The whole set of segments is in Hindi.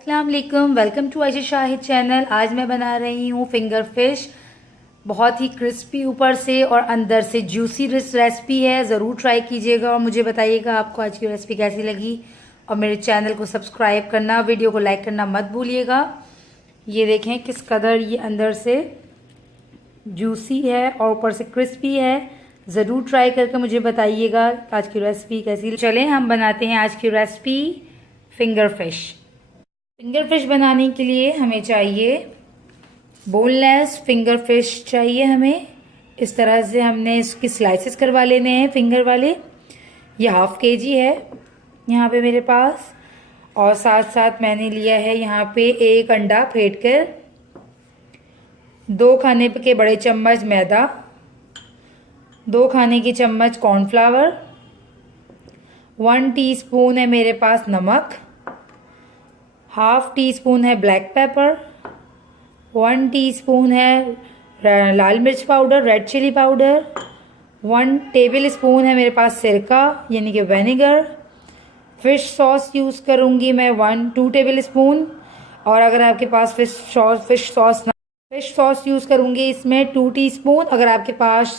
अस्सलाम वालेकुम, welcome to Aisha Shahid channel. आज मैं बना रही हूँ फिंगर फिश। बहुत ही क्रिस्पी ऊपर से और अंदर से जूसी रेसिपी है। ज़रूर ट्राई कीजिएगा और मुझे बताइएगा आपको आज की रेसिपी कैसी लगी। और मेरे चैनल को सब्सक्राइब करना, वीडियो को लाइक करना मत भूलिएगा। ये देखें किस कदर ये अंदर से जूसी है और ऊपर से क्रिस्पी है। ज़रूर ट्राई करके मुझे बताइएगा आज की रेसिपी कैसी। चलें हम बनाते हैं आज की recipe finger fish. Finger fish बनाने के लिए हमें चाहिए बोनलेस फिंगर फिश चाहिए हमें। इस तरह से हमने इसकी स्लाइसेस करवा लेने हैं फिंगर वाले। ये हाफ केजी है यहाँ पे मेरे पास। और साथ साथ मैंने लिया है यहाँ पे एक अंडा फेंट कर, 2 खाने के बड़े चम्मच मैदा, 2 खाने की चम्मच कॉर्नफ्लावर, 1 टीस्पून है मेरे पास नमक, हाफ टी स्पून है ब्लैक पेपर, 1 टीस्पून है लाल मिर्च powder red chilli powder, 1 tablespoon है मेरे पास सिरका यानी कि विनेगर। फिश सॉस यूज़ करूँगी मैं 1-2 टेबल स्पून। और अगर आपके पास फिश सॉस यूज़ करूँगी इसमें 2 टीस्पून। अगर आपके पास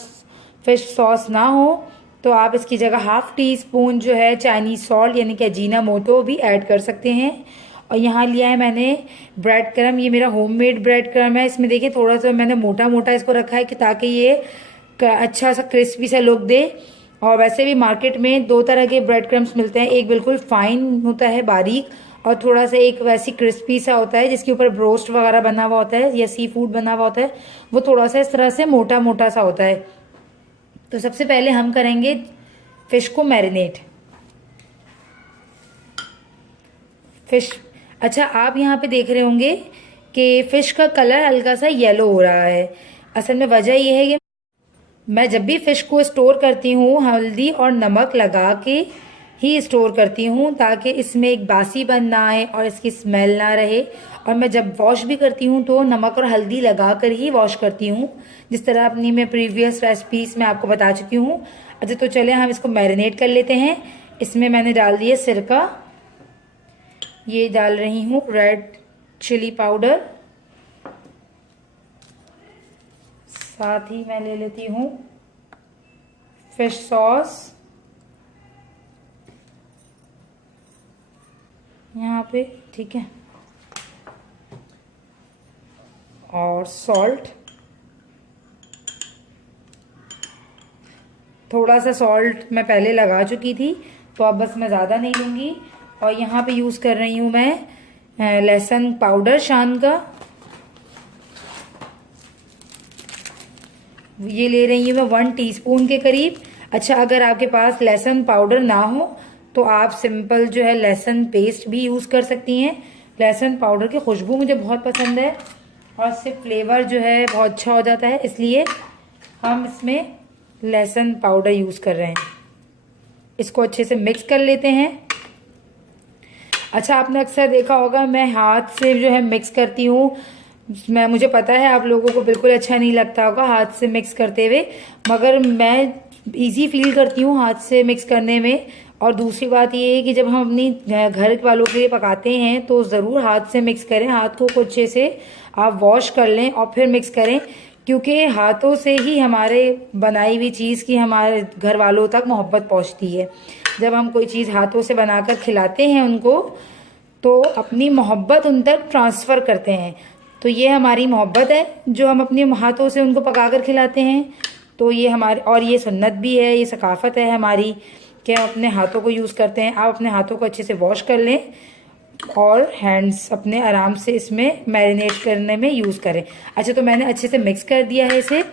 फिश सॉस ना हो तो आप इसकी जगह हाफ टी स्पून जो है चाइनीज़ सॉल्ट यानी कि अजीनामोटो भी ऐड कर सकते हैं। और यहाँ लिया है मैंने ब्रेड क्रम। ये मेरा होममेड ब्रेड क्रम है। इसमें देखिए थोड़ा सा मैंने मोटा मोटा इसको रखा है कि ताकि ये अच्छा सा क्रिस्पी सा लुक दे। और वैसे भी मार्केट में 2 तरह के ब्रेड क्रम्स मिलते हैं। एक बिल्कुल फाइन होता है बारीक, और थोड़ा सा एक वैसी क्रिस्पी सा होता है जिसके ऊपर ब्रोस्ट वगैरह बना हुआ होता है या सी फूड बना हुआ होता है। वो थोड़ा सा इस तरह से मोटा मोटा सा होता है। तो सबसे पहले हम करेंगे फिश को मैरिनेट। फिश अच्छा, आप यहाँ पे देख रहे होंगे कि फ़िश का कलर हल्का सा येलो हो रहा है। असल में वजह यह है कि मैं जब भी फ़िश को स्टोर करती हूँ हल्दी और नमक लगा के ही स्टोर करती हूँ, ताकि इसमें एक बासी बन ना आए और इसकी स्मेल ना रहे। और मैं जब वॉश भी करती हूँ तो नमक और हल्दी लगा कर ही वॉश करती हूँ, जिस तरह अपनी मैं प्रीवियस रेसिपीज़ में आपको बता चुकी हूँ। अच्छा, तो चले हम इसको मैरिनेट कर लेते हैं। इसमें मैंने डाल दिया सिरका, ये डाल रही हूँ रेड चिली पाउडर, साथ ही मैं ले लेती हूँ फिश सॉस यहाँ पे, ठीक है, और सॉल्ट। थोड़ा सा सॉल्ट मैं पहले लगा चुकी थी तो अब बस मैं ज़्यादा नहीं लूँगी। और यहाँ पे यूज़ कर रही हूँ मैं लहसुन पाउडर शान का, ये ले रही हूँ मैं 1 टीस्पून के करीब। अच्छा, अगर आपके पास लहसुन पाउडर ना हो तो आप सिंपल जो है लहसुन पेस्ट भी यूज़ कर सकती हैं। लहसुन पाउडर की खुशबू मुझे बहुत पसंद है और इससे फ्लेवर जो है बहुत अच्छा हो जाता है, इसलिए हम इसमें लहसुन पाउडर यूज़ कर रहे हैं। इसको अच्छे से मिक्स कर लेते हैं। अच्छा, आपने अक्सर देखा होगा मैं हाथ से जो है मिक्स करती हूँ। मुझे पता है आप लोगों को बिल्कुल अच्छा नहीं लगता होगा हाथ से मिक्स करते हुए, मगर मैं इजी फील करती हूँ हाथ से मिक्स करने में। और दूसरी बात ये है कि जब हम अपनी घर वालों के लिए पकाते हैं तो ज़रूर हाथ से मिक्स करें। हाथों को अच्छे से आप वॉश कर लें और फिर मिक्स करें, क्योंकि हाथों से ही हमारे बनाई हुई चीज़ की हमारे घर वालों तक मोहब्बत पहुँचती है। जब हम कोई चीज़ हाथों से बनाकर खिलाते हैं उनको तो अपनी मोहब्बत उन तक ट्रांसफ़र करते हैं। तो ये हमारी मोहब्बत है जो हम अपने हाथों से उनको पकाकर खिलाते हैं। तो ये हमारी, और ये सुन्नत भी है, ये सकाफ़त है हमारी कि हम अपने हाथों को यूज़ करते हैं। आप अपने हाथों को अच्छे से वॉश कर लें और हैंड्स अपने आराम से इसमें मैरिनेट करने में यूज़ करें। अच्छा, तो मैंने अच्छे से मिक्स कर दिया है, इसे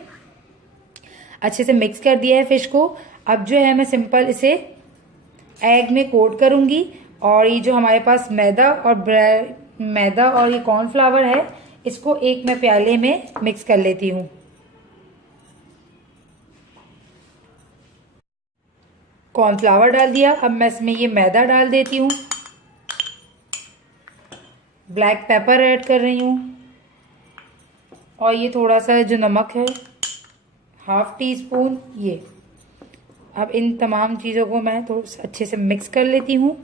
अच्छे से मिक्स कर दिया है फ़िश को। अब जो है मैं सिंपल इसे एग में कोट करूँगी। और ये जो हमारे पास मैदा और ये कॉर्नफ्लावर है, इसको एक मैं प्याले में मिक्स कर लेती हूँ। कॉर्नफ्लावर डाल दिया, अब मैं इसमें ये मैदा डाल देती हूँ। ब्लैक पेपर ऐड कर रही हूँ और ये थोड़ा सा जो नमक है हाफ टी स्पून ये। अब इन तमाम चीज़ों को मैं थोड़ा अच्छे से मिक्स कर लेती हूँ।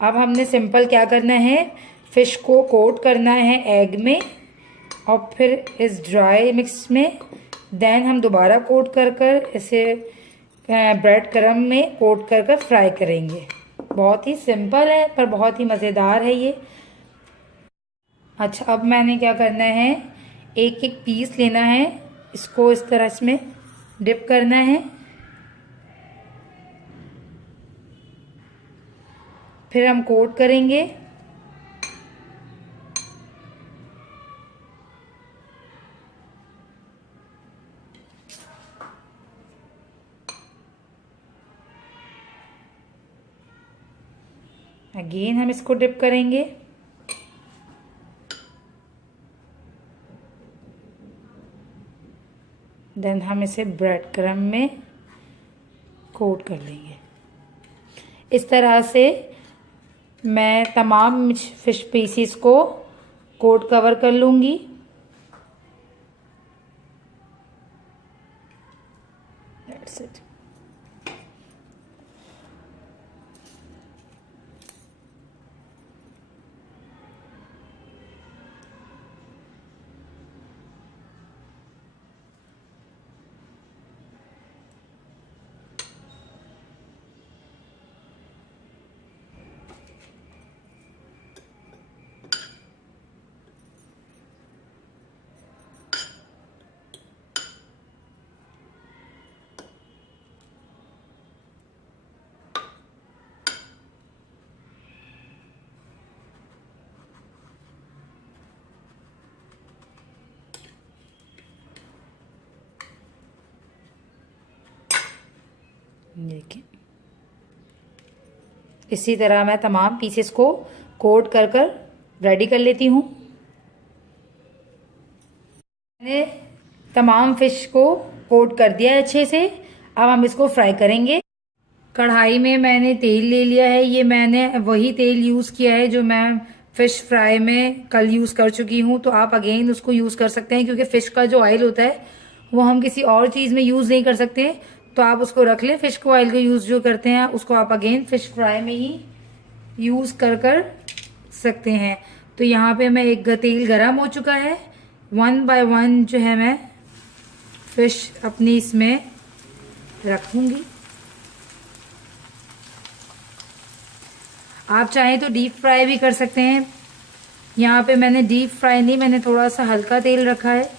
अब हमने सिंपल क्या करना है, फिश को कोट करना है एग में और फिर इस ड्राई मिक्स में, देन हम दोबारा कोट कर कर इसे ब्रेड क्रम्ब में कोट कर कर फ्राई करेंगे। बहुत ही सिंपल है पर बहुत ही मज़ेदार है ये। अच्छा, अब मैंने क्या करना है, एक एक पीस लेना है, इसको इस तरह इसमें डिप करना है, फिर हम कोट करेंगे। अगेन हम इसको डिप करेंगे। देन हम इसे ब्रेड क्रम्ब में कोट कर लेंगे। इस तरह से मैं तमाम फिश पीसीस को कोट कवर कर लूँगी। That's it. देखिए, इसी तरह मैं तमाम पीसेस को कोट कर कर रेडी कर लेती हूँ। मैंने तमाम फिश को कोट कर दिया है अच्छे से। अब हम इसको फ्राई करेंगे। कढ़ाई में मैंने तेल ले लिया है, ये मैंने वही तेल यूज़ किया है जो मैं फ़िश फ्राई में कल यूज़ कर चुकी हूँ, तो आप अगेन उसको यूज़ कर सकते हैं, क्योंकि फ़िश का जो ऑयल होता है वो हम किसी और चीज़ में यूज़ नहीं कर सकते। तो आप उसको रख लें, फ़िश को ऑयल का यूज़ जो करते हैं उसको आप अगेन फ़िश फ्राई में ही यूज़ कर सकते हैं। तो यहाँ पे मैं एक तेल गरम हो चुका है, 1 बाय 1 जो है मैं फ़िश अपनी इसमें रखूँगी। आप चाहें तो डीप फ्राई भी कर सकते हैं। यहाँ पे मैंने डीप फ्राई नहीं, मैंने थोड़ा सा हल्का तेल रखा है।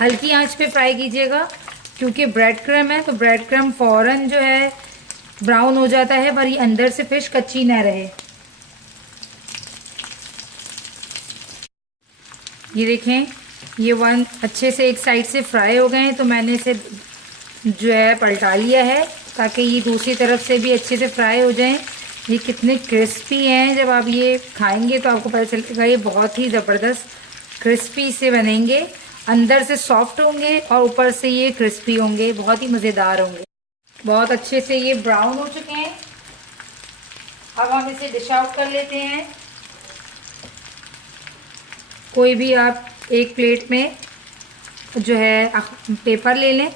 हल्की आंच पे फ्राई कीजिएगा, क्योंकि ब्रेड क्रम्ब है तो ब्रेड क्रम्ब फौरन जो है ब्राउन हो जाता है, पर ये अंदर से फिश कच्ची ना रहे। ये देखें, ये वन अच्छे से एक साइड से फ्राई हो गए हैं, तो मैंने इसे जो है पलटा लिया है ताकि ये दूसरी तरफ से भी अच्छे से फ्राई हो जाएं। ये कितने क्रिस्पी हैं, जब आप ये खाएंगे तो आपको पता चलेगा ये बहुत ही ज़बरदस्त क्रिस्पी से बनेंगे। अंदर से सॉफ्ट होंगे और ऊपर से ये क्रिस्पी होंगे, बहुत ही मज़ेदार होंगे। बहुत अच्छे से ये ब्राउन हो चुके हैं। अब हम इसे डिश आउट कर लेते हैं। कोई भी आप एक प्लेट में जो है पेपर ले लें,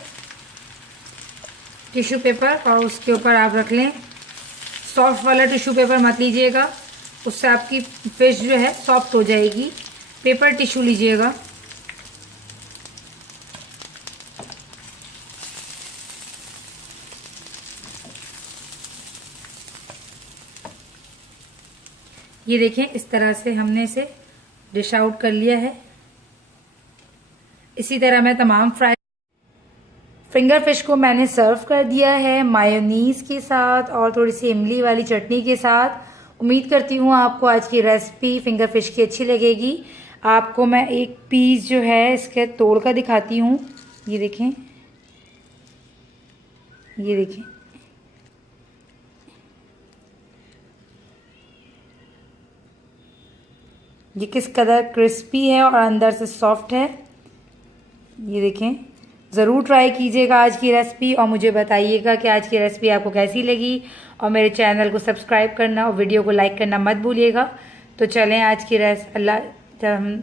टिश्यू पेपर, और उसके ऊपर आप रख लें। सॉफ्ट वाला टिश्यू पेपर मत लीजिएगा, उससे आपकी फिश जो है सॉफ्ट हो जाएगी। पेपर टिश्यू लीजिएगा। ये देखें, इस तरह से हमने इसे डिश आउट कर लिया है। इसी तरह मैं तमाम फ्राई फिंगर फिश को मैंने सर्व कर दिया है मायोनीज के साथ और थोड़ी सी इमली वाली चटनी के साथ। उम्मीद करती हूँ आपको आज की रेसिपी फिंगर फिश की अच्छी लगेगी। आपको मैं एक पीस जो है इसके तोड़ कर दिखाती हूँ। ये देखें, ये देखें, ये किस कदर क्रिस्पी है और अंदर से सॉफ्ट है। ये देखें, ज़रूर ट्राई कीजिएगा आज की रेसिपी और मुझे बताइएगा कि आज की रेसिपी आपको कैसी लगी। और मेरे चैनल को सब्सक्राइब करना और वीडियो को लाइक करना मत भूलिएगा। तो चलें आज की अल्लाह, जब हम